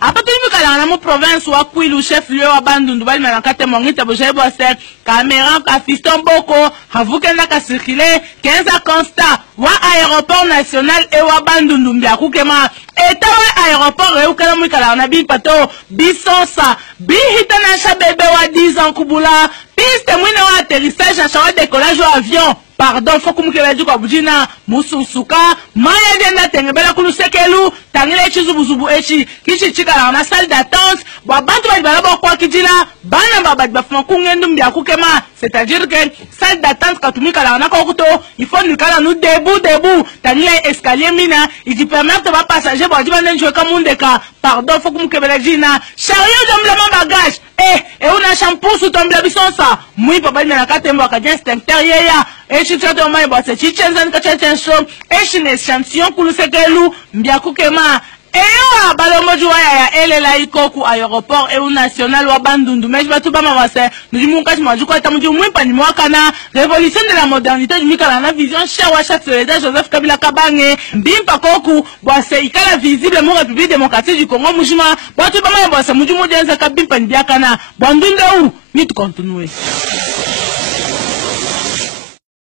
Apato imikala na mo province wa Kwilu chef lieu wa Bandundu bali na kate mongita bojaye bo set caméra ka fiston boko havukenda ka circuler 15 constat wa aéroport national e wa Bandundu mbia kukema eta wa aéroport e ukala mwikala na bi pato bisonsa bi hitana sha bebe wa 10 ans kubula piste mwine wa atterrissage na chawa décollage wa avion. Pardon, faut que vous kwa bujina mususuka maya denda tengebela kulu sekelu tangile chizu buzubu echi kichi chika na salle d'attente ba bantu ba balaba kwa kijila bana baba bafuma kungendu mbya kukema, c'est-à-dire que salle d'attente katumika la na kokuto il faut nikala nous debout tangile escalier mina il permettre ba passager ba dibana njwe kamundeka. Pardon, faut que mukebela jina chariot d'emblème bagage et una shampoo sous tombe la bisonsa mui papa na katembo akadien extincteur ya et si tu as demandé bah c'est chichenzen que tu as show et si les échantillons kulu sekelu mbia kukema et yo balomo juwa ya elela ikoku aéroport et au national wa Bandundu mais je vais tout pas m'avancer nous disons que je m'en joue quoi t'as dit moins pas ni moi kana révolution de la modernité du mikala na vision chawa chaque soldat Joseph Kabila Kabange bimpa koku bah c'est ikala visible mon République démocratique du Congo mujima bah tu pas m'avancer mujimo denza kabimpa ni biakana Bandundu ou ni tu continuer.